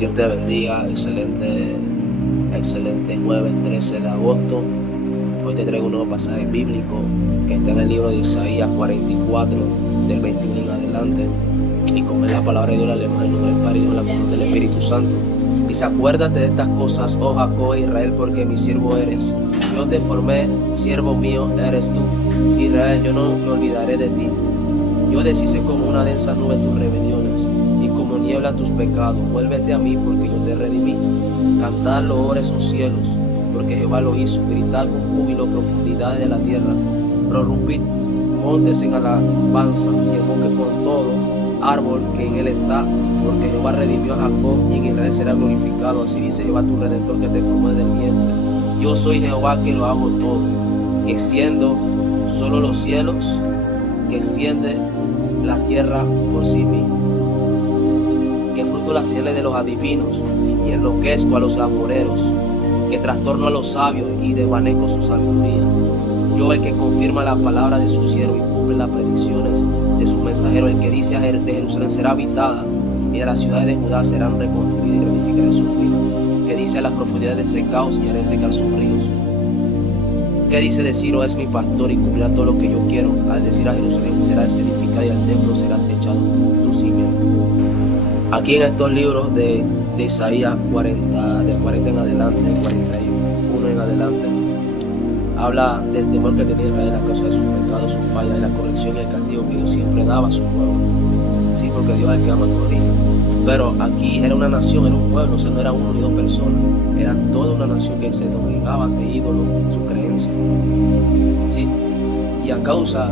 Dios te bendiga, excelente jueves 13 de agosto. Hoy te traigo un nuevo pasaje bíblico que está en el libro de Isaías 44, del 21 en adelante. Y como es la palabra de Dios, la leemos en nombre del Padre y en la comunión del Espíritu Santo. Dice: acuérdate de estas cosas, oh Jacob e Israel, porque mi siervo eres. Yo te formé, siervo mío eres tú. Israel, yo no me olvidaré de ti. Yo deshice como una densa nube tus rebeliones y como niebla tus pecados. Vuélvete a mí, porque yo te redimí. Cantad loores, oh cielos, porque Jehová lo hizo. Gritad con júbilo profundidades de la tierra. Prorrumpid montes en alabanza y el bosque con todo árbol que en él está, porque Jehová redimió a Jacob y en Israel será glorificado. Así dice Jehová tu Redentor, que te formó desde el vientre. Yo soy Jehová, que lo hago todo, que extiendo solo los cielos, que extiende la tierra por sí mismo, que fruto las señales de los adivinos y enloquezco a los amoreros, que trastorno a los sabios y desvanezco su sabiduría. Yo, el que confirma la palabra de su siervo y cumple las predicciones de su mensajero, el que dice de Jerusalén será habitada y de las ciudades de Judá serán reconstruidas y reedificaré sus ríos, que dice a las profundidades de ese caos y haré secar sus ríos. ¿Qué dice de Ciro? Es mi pastor y cumplirá todo lo que yo quiero. Al decir a Jerusalén serás edificada y al templo serás echado tu cimiento. Aquí en estos libros de Isaías 40, del 40 en adelante, del 41 en adelante, habla del temor que tenía Israel a causa de sus pecados, sus fallas, y la corrección y el castigo que Dios siempre daba a su pueblo. Sí, porque Dios es el que ama y corrige. Pero aquí era una nación, era un pueblo, o sea, no era uno ni dos personas, eran toda una nación que se doblegaba ante ídolos, su creencia. ¿Sí? Y a causa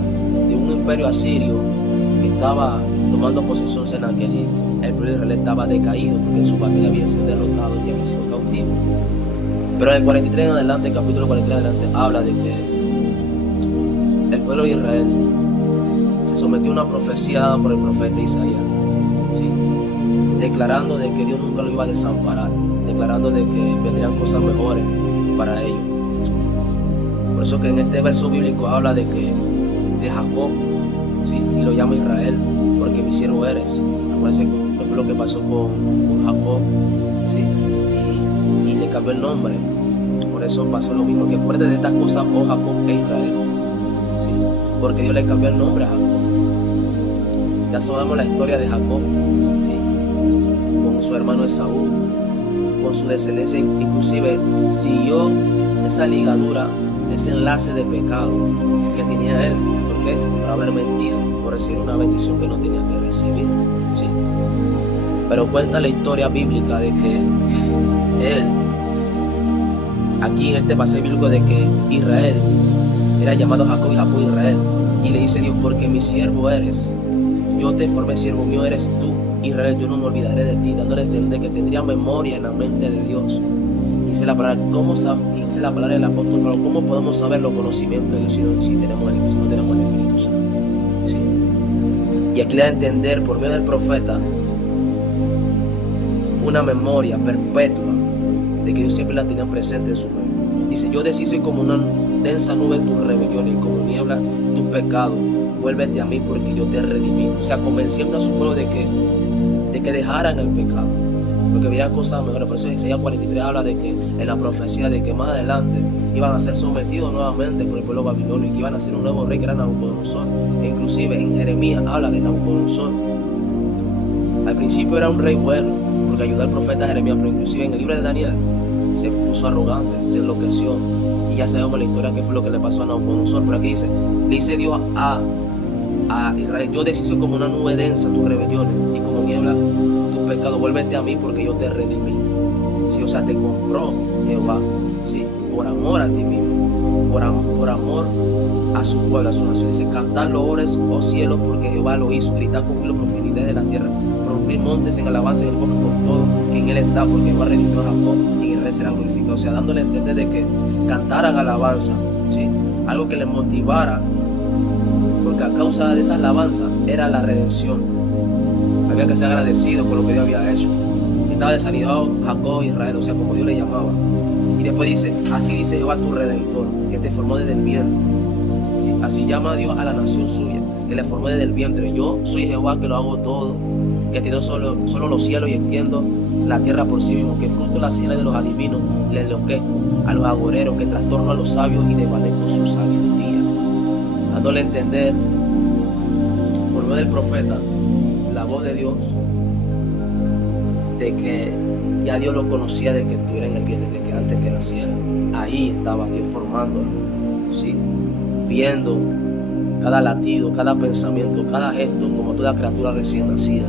de un imperio asirio que estaba tomando posesión en aquel, el pueblo de Israel estaba decaído, porque en su batalla había sido derrotado y había sido cautivo. Pero en el 43 en adelante, el capítulo 43 en adelante, habla de que el pueblo de Israel se sometió a una profecía dada por el profeta Isaías, ¿sí? Declarando de que Dios nunca lo iba a desamparar, declarando de que vendrían cosas mejores para ellos. Por eso que en este verso bíblico habla de Jacob, ¿sí? Y lo llama Israel, porque mi siervo eres. Acuérdense que fue lo que pasó con Jacob, ¿sí? Y le cambió el nombre. Por eso pasó lo mismo, que acuérdate de estas cosas, oh Jacob e Israel, ¿sí? Porque Dios le cambió el nombre a Jacob. Ya sabemos la historia de Jacob, ¿sí? Con su hermano Esaú, con su descendencia, inclusive siguió esa ligadura, ese enlace de pecado que tenía él. ¿Por qué? Por haber mentido, por recibir una bendición que no tenía que recibir, ¿sí? Pero cuenta la historia bíblica de que él, aquí en este pasaje bíblico, de que Israel era llamado Jacob y Jacob Israel, y le dice Dios: porque mi siervo eres, yo te formé, siervo mío eres tú, Israel, yo no me olvidaré de ti, dándole a entender que tendría memoria en la mente de Dios. Dice la palabra, dice la palabra del apóstol, pero ¿cómo podemos saber los conocimientos de Dios si no tenemos el Espíritu Santo? ¿Sí? Y aquí le da a entender por medio del profeta una memoria perpetua de que Dios siempre la tenía presente en su mente. Dice: yo deshice como una densa nube tus rebeliones y como niebla tus pecados. Vuélvete a mí, porque yo te redimí. O sea, convenciendo a su pueblo de que dejaran el pecado, porque veían cosas mejores. Por eso Isaías 43 habla de que en la profecía de que más adelante iban a ser sometidos nuevamente por el pueblo babilonio y que iban a ser un nuevo rey que era Nabucodonosor. E inclusive en Jeremías habla de Nabucodonosor. Al principio era un rey bueno, porque ayudó al profeta Jeremías, pero inclusive en el libro de Daniel se puso arrogante, se enloqueció, y ya sabemos la historia que fue lo que le pasó a Nabucodonosor. Pero aquí dice, le dice Dios a Israel: yo deshice como una nube densa tus rebeliones y como niebla tus pecados. Vuélvete a mí, porque yo te redimí. ¿Sí? O sea, te compró Jehová, ¿sí? Por amor a ti mismo, por amor a su pueblo, a su nación. Dice: cantad loores, oh cielos, porque Jehová lo hizo. Gritad con la profundidad de la tierra. Prorrumpid montes en alabanza y el bosque con todo que en él está, porque Jehová redimió a Jacob y en Israel será glorificado. O sea, dándole a entender de que cantaran alabanza, ¿sí? Algo que les motivara, porque a causa de esa alabanza era la redención. Había que ser agradecido por lo que Dios había hecho. Estaba desanimado Jacob y Israel, o sea, como Dios le llamaba. Y después dice: así dice Jehová tu Redentor, que te formó desde el vientre. ¿Sí? Así llama a Dios a la nación suya, que le formó desde el vientre. Yo soy Jehová, que lo hago todo, que te doy solo los cielos y extiendo la tierra por sí mismo, que fruto las señales de los adivinos le enloquezco, a los agoreros que trastorno a los sabios y desvanezco su sabiduría. Dándole a entender, por medio del profeta, la voz de Dios, de que ya Dios lo conocía desde que estuviera en el vientre, desde que antes que naciera. Ahí estaba Dios formándolo, ¿sí? Viendo cada latido, cada pensamiento, cada gesto, como toda criatura recién nacida,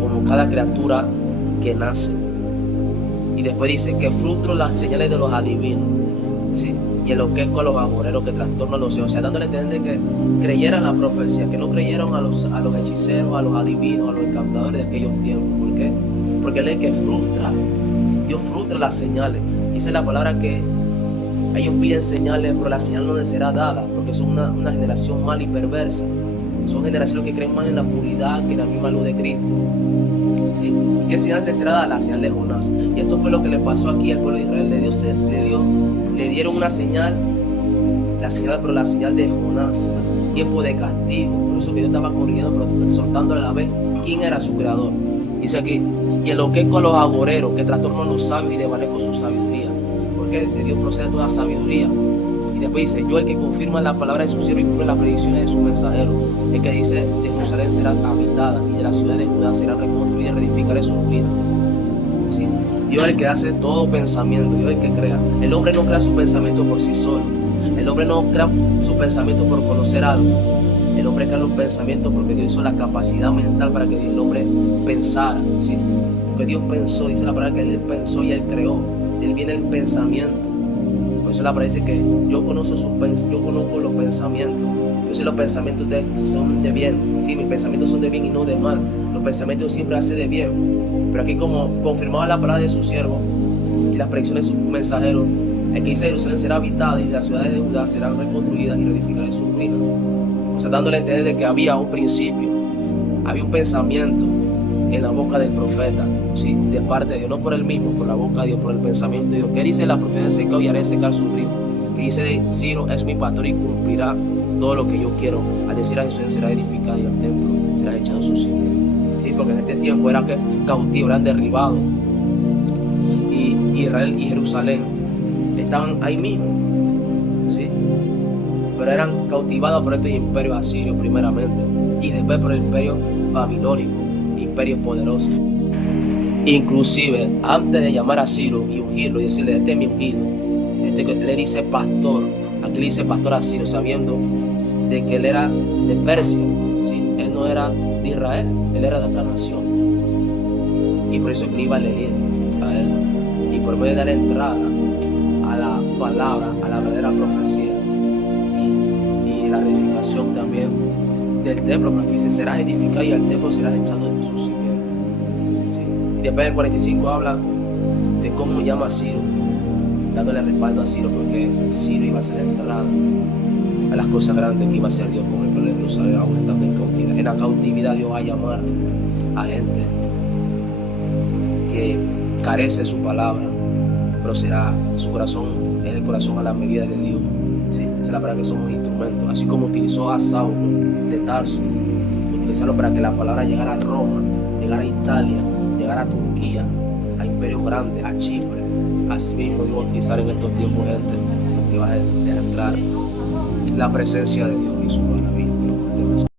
como cada criatura que nace. Y después dice que frustro las señales de los adivinos, ¿sí? Y enloquezco a los agoreros que trastornan los ojos. O sea, dándole a entender que creyeran la profecía, que no creyeron a los hechiceros, a los adivinos, a los encantadores de aquellos tiempos. ¿Por qué? Porque Él es el que frustra. Dios frustra las señales. Dice la palabra que ellos piden señales, pero la señal no les será dada, porque son una generación mala y perversa. Son generaciones que creen más en la puridad que en la misma luz de Cristo. ¿Sí? ¿Qué señal les será dada? La señal de Jonás. Y esto fue lo que le pasó aquí al pueblo de Israel. Le dieron una señal, pero la señal de Jonás. Tiempo de castigo. Por eso que Dios estaba corriendo, pero exhortándole a la vez quién era su creador. Dice aquí, y enloquezco a los agoreros que trastornan los sabios y desvanezco su sabiduría. Porque de Dios procede toda sabiduría. Y después dice, yo el que confirma la palabra de su siervo y cumple las predicciones de su mensajero. El que dice, de Jerusalén será habitada y de la ciudad de Judá será reconstruida y reedificaré sus ruinas. ¿Sí? Dios es el que hace todo pensamiento, Dios es el que crea. El hombre no crea su pensamiento por sí solo. El hombre no crea su pensamiento por conocer algo. El hombre crea los pensamientos porque Dios hizo la capacidad mental para que el hombre pensara, ¿sí? Porque Dios pensó, dice la palabra que Él pensó y Él creó. De Él viene el pensamiento. Por eso la palabra dice que yo conozco los pensamientos. Yo sé los pensamientos son de bien. Sí, mis pensamientos son de bien y no de mal. Los pensamientos siempre hacen de bien. Pero aquí, como confirmaba la palabra de su siervo y las predicciones de su mensajero, el que dice Jerusalén será habitada y las ciudades de Judá serán reconstruidas y reedificaré sus ruinas. O sea, dándole a entender de que había un principio, había un pensamiento en la boca del profeta, ¿sí? De parte de Dios, no por él mismo, por la boca de Dios, por el pensamiento de Dios. ¿Qué dice la profecía de Secao? Y haré secar su río. Que dice de Ciro, es mi pastor y cumplirá todo lo que yo quiero. Al decir a Jerusalén será edificada y el templo será echado su cimiento. Sí, porque en este tiempo era que cautivos, eran derribados. Y Israel y Jerusalén estaban ahí mismo, ¿sí? Pero eran cautivados por estos imperios asirios primeramente y después por el imperio babilónico, imperio poderoso. Inclusive antes de llamar a Ciro y ungirlo y decirle, este es mi ungido, le dice pastor, aquí le dice pastor a Ciro, sabiendo de que él era de Persia, ¿sí? Él no era de Israel, él era de otra nación, y por eso que iba a elegir a él, y por medio de dar entrada a la palabra, a la verdadera profecía, y la edificación también del templo, porque dice, serás edificado y el templo será echado en su cimiento, ¿sí? Y después del 45 habla de cómo llama a Ciro, dándole respaldo a Ciro, porque Ciro iba a ser la entrada a las cosas grandes que iba a ser Dios con el pueblo de Jerusalén, aún estando en cautividad. En la cautividad Dios va a llamar a gente que carece de su palabra, pero será su corazón, es el corazón a la medida de Dios, ¿sí? Esa es la palabra que somos instrumentos, así como utilizó a Saulo de Tarso, utilizarlo para que la palabra llegara a Roma, llegara a Italia, llegara a Turquía, a imperios grandes, a Chipre. Así mismo Dios va a utilizar en estos tiempos gente que va a entrar la presencia de Dios y su maravilla.